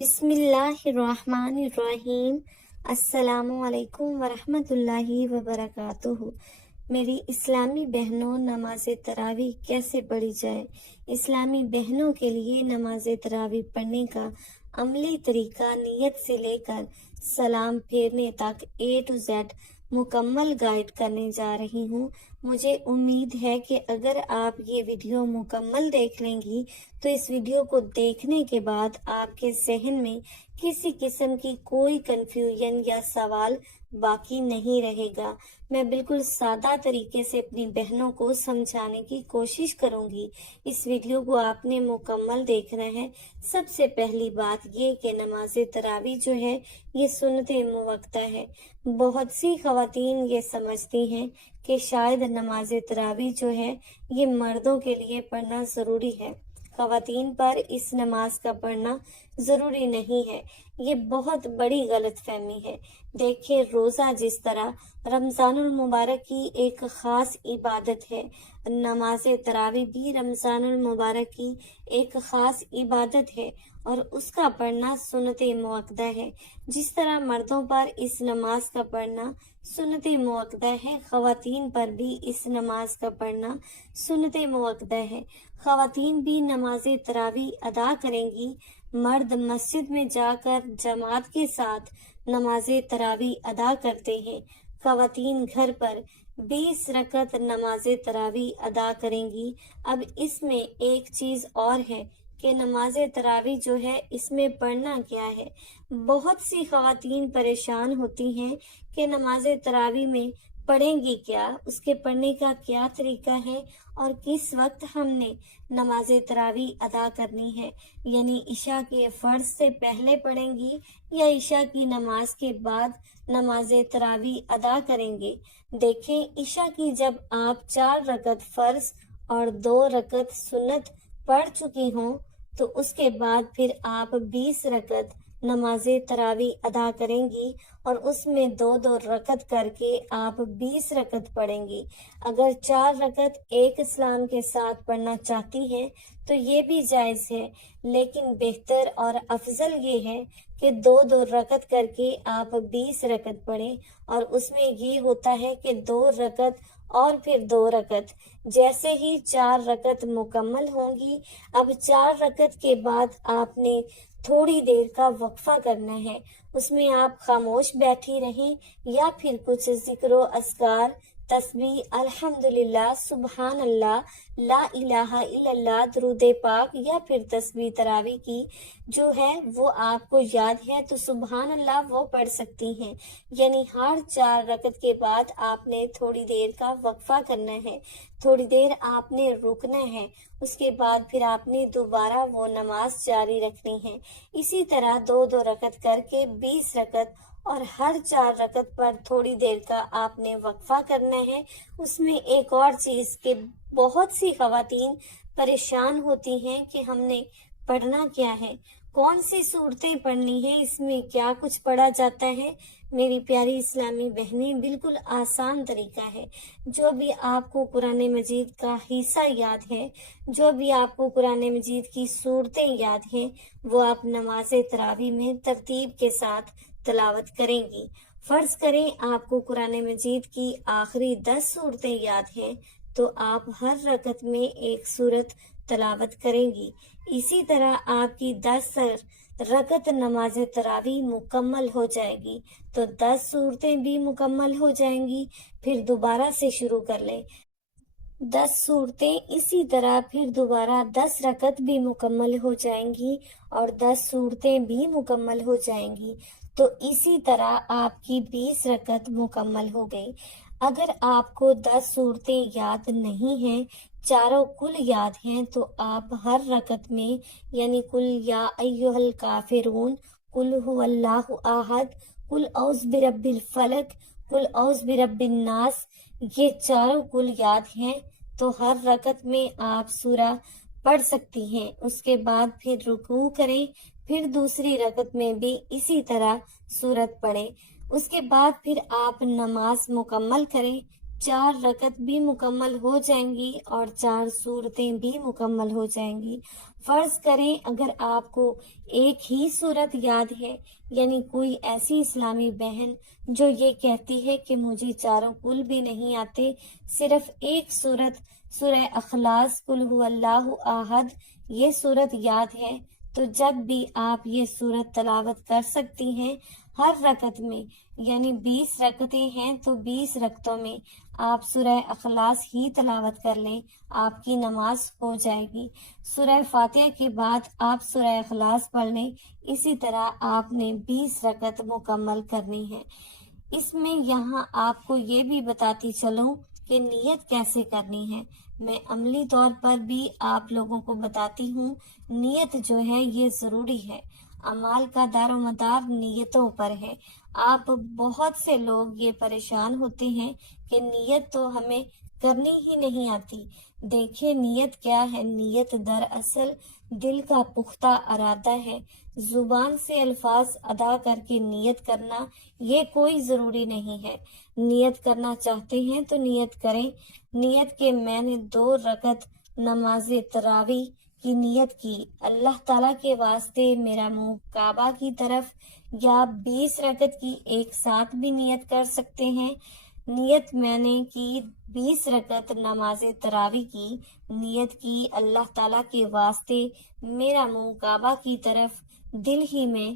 بسم اللہ الرحمن الرحیم۔ السلام علیکم ورحمۃ اللہ وبرکاتہ۔ میری اسلامی بہنوں، نماز تراویح کیسے پڑھی جائے؟ اسلامی بہنوں کے لیے نماز تراویح پڑھنے کا عملی طریقہ نیت سے لے کر سلام پھیرنے تک A to Z مکمل گائیڈ کرنے جا رہی ہوں۔ مجھے امید ہے کہ اگر آپ یہ ویڈیو مکمل دیکھ لیں گی تو اس ویڈیو کو دیکھنے کے بعد آپ کے ذہن میں کسی قسم کی کوئی کنفیوژن یا سوال باقی نہیں رہے گا۔ میں بالکل سادہ طریقے سے اپنی بہنوں کو سمجھانے کی کوشش کروں گی۔ اس ویڈیو کو آپ نے مکمل دیکھنا ہے۔ سب سے پہلی بات یہ کہ نماز تراویح جو ہے یہ سنت موقتہ ہے۔ بہت سی خواتین یہ سمجھتی ہیں کہ شاید نماز تراویح جو ہے یہ مردوں کے لیے پڑھنا ضروری ہے، خواتین پر اس نماز کا پڑھنا ضروری نہیں ہے۔ یہ بہت بڑی غلط فہمی ہے۔ دیکھیں، روزہ جس طرح رمضان المبارک کی ایک خاص عبادت ہے، نماز تراویح بھی رمضان المبارک کی ایک خاص عبادت ہے اور اس کا پڑھنا سنت موقتہ ہے۔ جس طرح مردوں پر اس نماز کا پڑھنا سنت موقتہ ہے، خواتین پر بھی اس نماز کا پڑھنا سنت موقتہ ہے۔ خواتین بھی نماز تراویح ادا کریں گی۔ مرد مسجد میں جا کر جماعت کے ساتھ نماز تراویح ادا کرتے ہیں۔ خواتین گھر پر 20 رکعت نماز تراویح ادا کریں گی۔ اب اس میں ایک چیز اور ہے کہ نماز تراویح جو ہے اس میں پڑھنا کیا ہے۔ بہت سی خواتین پریشان ہوتی ہیں کہ نماز تراویح میں پڑھیں گی کیا، اس کے پڑھنے کا کیا طریقہ ہے اور کس وقت ہم نے نماز تراویح ادا کرنی ہے، یعنی عشاء کے فرض سے پہلے پڑھیں گی یا عشاء کی نماز کے بعد نماز تراویح ادا کریں گے۔ دیکھیں، عشاء کی جب آپ 4 رکعت فرض اور 2 رکعت سنت پڑھ چکی ہوں تو اس کے بعد پھر آپ 20 رکعت نماز تراویح ادا کریں گی اور اس میں 2 رکعت کر کے آپ 20 رکعت پڑھیں گی۔ اگر 4 رکعت ایک سلام کے ساتھ پڑھنا چاہتی ہیں تو یہ بھی جائز ہے، لیکن بہتر اور افضل یہ ہے کہ 2 رکعت کر کے آپ 20 رکعت پڑھیں، اور اس میں یہ ہوتا ہے کہ 2 رکعت اور پھر 2 رکعت۔ جیسے ہی 4 رکعت مکمل ہوں گی، اب 4 رکعت کے بعد آپ نے تھوڑی دیر کا وقفہ کرنا ہے۔ اس میں آپ خاموش بیٹھی رہیں یا پھر کچھ ذکر و اذکار، تسبیح، الحمدللہ، سبحان اللہ، لا الہ الا اللہ، درود پاک، یا پھر تسبیح تراویح کی جو ہے وہ آپ کو یاد ہے تو سبحان اللہ وہ پڑھ سکتی ہیں۔ یعنی ہر 4 رکعت کے بعد آپ نے تھوڑی دیر کا وقفہ کرنا ہے، تھوڑی دیر آپ نے رکنا ہے، اس کے بعد پھر آپ نے دوبارہ وہ نماز جاری رکھنی ہے۔ اسی طرح 2 رکعت کر کے 20 رکعت، اور ہر 4 رکعت پر تھوڑی دیر کا آپ نے وقفہ کرنا ہے۔ اس میں ایک اور چیز کہ بہت سی خواتین پریشان ہوتی ہیں کہ ہم نے پڑھنا کیا ہے، کون سی صورتیں پڑھنی ہیں، اس میں کیا کچھ پڑھا جاتا ہے۔ میری پیاری اسلامی بہنیں، بالکل آسان طریقہ ہے۔ جو بھی آپ کو قرآن مجید کا حصہ یاد ہے، جو بھی آپ کو قرآن مجید کی صورتیں یاد ہیں، وہ آپ نماز تراویح میں ترتیب کے ساتھ تلاوت کریں گی۔ فرض کریں آپ کو قرآن مجید کی آخری 10 صورتیں یاد ہیں تو آپ ہر رکعت میں ایک صورت تلاوت کریں گی۔ اسی طرح آپ کی 10 رکعت نماز تراویح مکمل ہو جائے گی تو 10 صورتیں بھی مکمل ہو جائیں گی۔ پھر دوبارہ سے شروع کر لیں 10 صورتیں، اسی طرح پھر دوبارہ 10 رکعت بھی مکمل ہو جائیں گی اور 10 صورتیں بھی مکمل ہو جائیں گی، تو اسی طرح آپ کی 20 رکعت مکمل ہو گئی۔ اگر آپ کو 10 صورتیں یاد نہیں ہیں، چاروں کل یاد ہیں، تو آپ ہر رکعت میں یعنی قل یا ایھا الکافرون، قل ھو اللہ احد، قل اعوذ برب الفلق، قل اعوذ برب الناس، یہ چاروں کل یاد ہیں تو ہر رکعت میں آپ سورہ پڑھ سکتی ہیں۔ اس کے بعد پھر رکوع کریں، پھر دوسری رکعت میں بھی اسی طرح سورت پڑھیں۔ اس کے بعد پھر آپ نماز مکمل کریں، 4 رکعت بھی مکمل ہو جائیں گی اور 4 صورتیں بھی مکمل ہو جائیں گی۔ فرض کریں اگر آپ کو ایک ہی صورت یاد ہے، یعنی کوئی ایسی اسلامی بہن جو یہ کہتی ہے کہ مجھے چاروں کل بھی نہیں آتے، صرف ایک صورت سورہ اخلاص قل هو اللہ احد یہ صورت یاد ہے، تو جب بھی آپ یہ صورت تلاوت کر سکتی ہیں۔ ہر رکعت میں، یعنی 20 رکعتیں ہیں تو 20 رکعتوں میں آپ سورہ اخلاص ہی تلاوت کر لیں، آپ کی نماز ہو جائے گی۔ سورہ فاتحہ کے بعد آپ سورہ اخلاص پڑھ لیں، اسی طرح آپ نے 20 رکعت مکمل کرنی ہے۔ اس میں یہاں آپ کو یہ بھی بتاتی چلوں کہ نیت کیسے کرنی ہے، میں عملی طور پر بھی آپ لوگوں کو بتاتی ہوں۔ نیت جو ہے یہ ضروری ہے، اعمال کا دار و مدار نیتوں پر ہے۔ آپ بہت سے لوگ یہ پریشان ہوتے ہیں کہ نیت تو ہمیں کرنی ہی نہیں آتی۔ دیکھیں نیت کیا ہے، نیت دراصل دل کا پختہ ارادہ ہے۔ زبان سے الفاظ ادا کر کے نیت کرنا یہ کوئی ضروری نہیں ہے۔ نیت کرنا چاہتے ہیں تو نیت کریں۔ نیت کے میں نے 2 رکعت نماز تراویح کی نیت کی، اللہ تعالیٰ کے واسطے میرا منہ کعبہ کی طرف، یا 20 رکعت کی ایک ساتھ بھی نیت کر سکتے ہیں۔ نیت میں نے کی 20 رکعت نماز تراویح کی، نیت کی اللہ تعالیٰ کے واسطے میرا منہ کعبہ کی طرف، دل ہی میں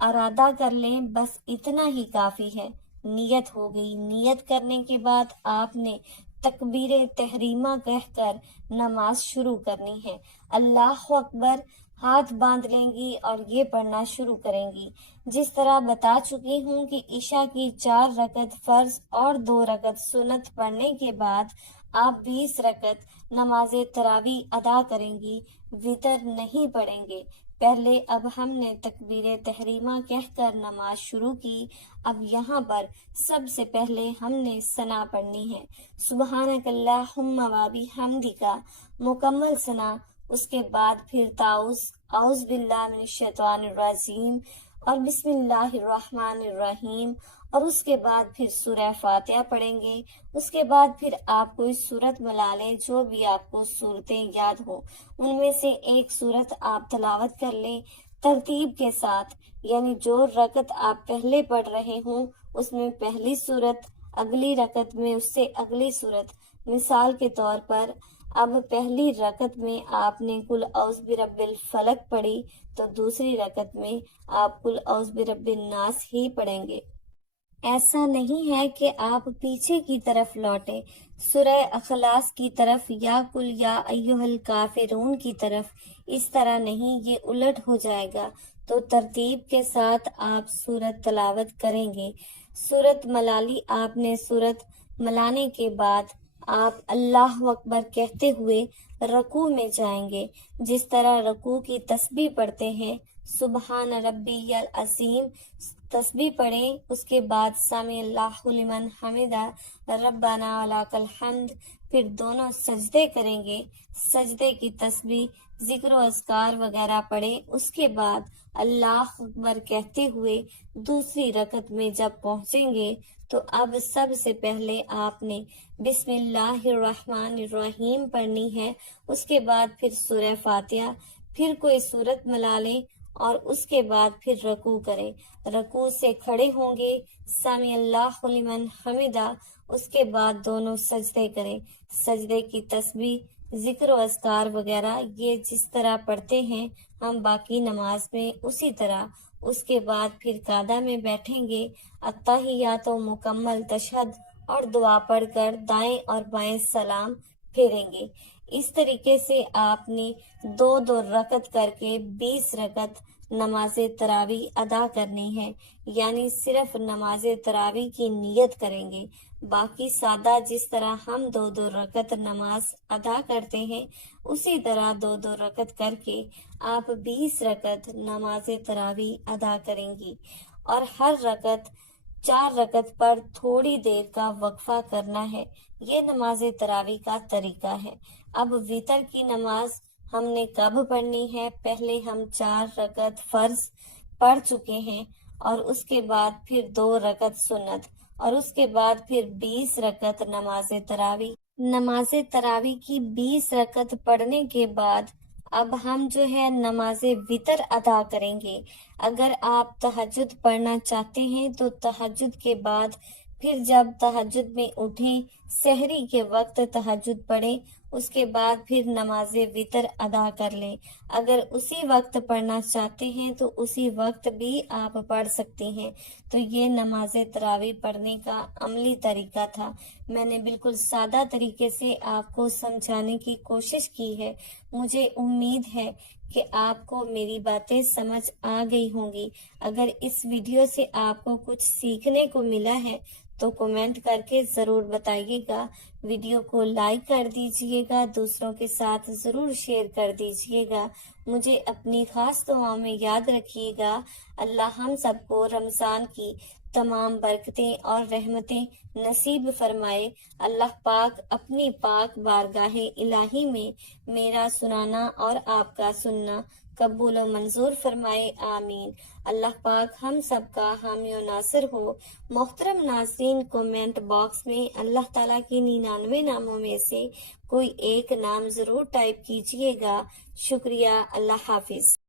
ارادہ کر لیں، بس اتنا ہی کافی ہے، نیت ہو گئی۔ نیت کرنے کے بعد آپ نے تکبیر تحریمہ کہہ کر نماز شروع کرنی ہے۔ اللہ اکبر ہاتھ باندھ لیں گی اور یہ پڑھنا شروع کریں گی۔ جس طرح بتا چکی ہوں کہ عشاء کی 4 رکعت فرض اور 2 رکعت سنت پڑھنے کے بعد آپ 20 رکعت نماز تراویح ادا کریں گی، وتر نہیں پڑھیں گے۔ پہلے اب ہم نے تکبیر تحریمہ کہہ کر نماز شروع کی، اب یہاں پر سب سے پہلے ہم نے ثنا پڑھنی ہے، سبحانک اللہم و بحمدک، مکمل ثنا۔ اس کے بعد پھر تعوذ، اعوذ باللہ من الشیطان الرجیم اور بسم اللہ الرحمن الرحیم، اور اس کے بعد پھر سورہ فاتحہ پڑھیں گے۔ اس کے بعد پھر آپ کوئی سورت ملا لیں، جو بھی آپ کو سورتیں یاد ہوں ان میں سے ایک سورت آپ تلاوت کر لیں ترتیب کے ساتھ، یعنی جو رکعت آپ پہلے پڑھ رہے ہوں اس میں پہلی سورت، اگلی رکعت میں اس سے اگلی سورت۔ مثال کے طور پر اب پہلی رکعت میں آپ نے قل اعوذ برب الفلق پڑھی تو دوسری رکعت میں آپ قل اعوذ برب الناس ہی پڑھیں گے۔ ایسا نہیں ہے کہ آپ پیچھے کی طرف لوٹیں، سورہ اخلاص کی طرف یا قل یا ایھا الکافرون کی طرف، اس طرح نہیں، یہ الٹ ہو جائے گا۔ تو ترتیب کے ساتھ آپ سورت تلاوت کریں گے۔ سورت ملالی آپ نے، سورت ملانے کے بعد آپ اللہ اکبر کہتے ہوئے رکوع میں جائیں گے۔ جس طرح رکوع کی تسبیح پڑھتے ہیں، سبحان ربی العظیم تسبیح پڑھیں، اس کے بعد سمع اللہ لمن حمدہ، ربنا ولک الحمد، پھر دونوں سجدے کریں گے، سجدے کی تسبیح، ذکر و اذکار وغیرہ پڑھیں۔ اس کے بعد اللہ اکبر کہتے ہوئے دوسری رکعت میں جب پہنچیں گے تو اب سب سے پہلے آپ نے بسم اللہ الرحمن الرحیم پڑھنی ہے۔ اس کے بعد پھر سورہ فاتحہ، پھر کوئی سورت ملا لیں اور اس کے بعد پھر رکوع کریں۔ رکوع سے کھڑے ہوں گے، سمع اللہ لمن حمدہ، اس کے بعد دونوں سجدے کریں، سجدے کی تسبیح، ذکر و اذکار وغیرہ یہ جس طرح پڑھتے ہیں ہم باقی نماز میں اسی طرح۔ اس کے بعد پھر قعدہ میں بیٹھیں گے، التحیات و مکمل تشہد اور دعا پڑھ کر دائیں اور بائیں سلام پھیریں گے۔ اس طریقے سے آپ نے 2 رکعت کر کے 20 رکعت نماز تراویح ادا کرنی ہے، یعنی صرف نماز تراویح کی نیت کریں گے، باقی سادہ جس طرح ہم 2 رکعت نماز ادا کرتے ہیں اسی طرح 2 رکعت کر کے آپ 20 رکعت نماز تراویح ادا کریں گی، اور ہر رکعت 4 رکعت پر تھوڑی دیر کا وقفہ کرنا ہے۔ یہ نماز تراویح کا طریقہ ہے۔ اب وتر کی نماز ہم نے کب پڑھنی ہے؟ پہلے ہم 4 رکعت فرض پڑھ چکے ہیں اور اس کے بعد پھر 2 رکعت سنت، اور اس کے بعد پھر 20 رکعت نماز تراویح۔ نماز تراویح کی 20 رکعت پڑھنے کے بعد اب ہم جو ہے نماز وتر ادا کریں گے۔ اگر آپ تہجد پڑھنا چاہتے ہیں تو تہجد کے بعد پھر جب تہجد میں اٹھیں، سحری کے وقت تہجد پڑھیں، اس کے بعد پھر نماز وتر ادا کر لیں۔ اگر اسی وقت پڑھنا چاہتے ہیں تو اسی وقت بھی آپ پڑھ سکتے ہیں۔ تو یہ نماز تراویح پڑھنے کا عملی طریقہ تھا۔ میں نے بالکل سادہ طریقے سے آپ کو سمجھانے کی کوشش کی ہے۔ مجھے امید ہے کہ آپ کو میری باتیں سمجھ آ گئی ہوں گی۔ اگر اس ویڈیو سے آپ کو کچھ سیکھنے کو ملا ہے تو کمنٹ کر کے ضرور بتائیے گا۔ ویڈیو کو لائک کر دیجئے گا، دوسروں کے ساتھ ضرور شیئر کر دیجئے گا۔ مجھے اپنی خاص دعاؤں میں یاد رکھیے گا۔ اللہ ہم سب کو رمضان کی تمام برکتیں اور رحمتیں نصیب فرمائے۔ اللہ پاک اپنی پاک بارگاہ الہی میں میرا سنانا اور آپ کا سننا قبول و منظور فرمائے، آمین۔ اللہ پاک ہم سب کا حامی و ناصر ہو۔ محترم ناظرین، کومنٹ باکس میں اللہ تعالیٰ کی 99 ناموں میں سے کوئی ایک نام ضرور ٹائپ کیجئے گا۔ شکریہ، اللہ حافظ۔